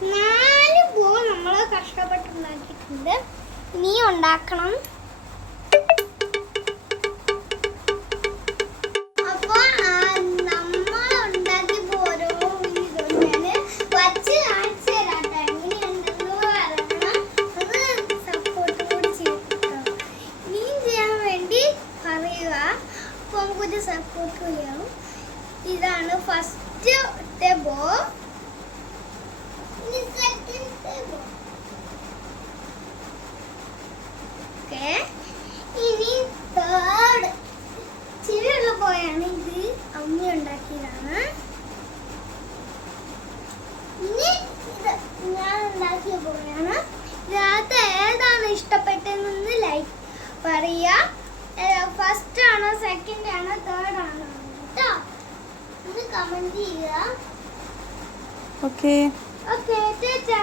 4 ബോ നമ്മൾ കഷ്ടപ്പെട്ടുണ്ടാക്കിയിട്ടുണ്ട്. ഇനി ഉണ്ടാക്കണം. അപ്പോൾ നമ്മൾ ഉണ്ടാക്കി ഓരോ ഇതുകൊണ്ട് വച്ച് കാണിച്ചു തരാം. എങ്ങനെയുണ്ടെന്ന് പറയണം. അത് സപ്പോർട്ട് കൂടി ചെയ്യണം. ഇനിയും ചെയ്യാൻ വേണ്ടി പറയുക. അപ്പോൾ നമുക്കൊരു സപ്പോർട്ട് ചെയ്യാം. ഇതാണ് ഫസ്റ്റ് ബോ. ഇനി തേർഡ് ചിരിയുള്ള പോയാണ്. ഇത് അമ്മ ഉണ്ടാക്കിയതാണ്. ഇനി ഇത് ഞാൻ ഉണ്ടാക്കിയ പോയാണ്. ഇതിനകത്ത് ഏതാണ് ഇഷ്ടപ്പെട്ടതെന്ന് ലൈക്ക് പറയുക. ഫസ്റ്റ് ആണോ സെക്കൻഡ് ആണോ തേർഡ് ആണോ കേട്ടോ ഒന്ന് കമന്റ് ചെയ്യുക. Okay okay Tata.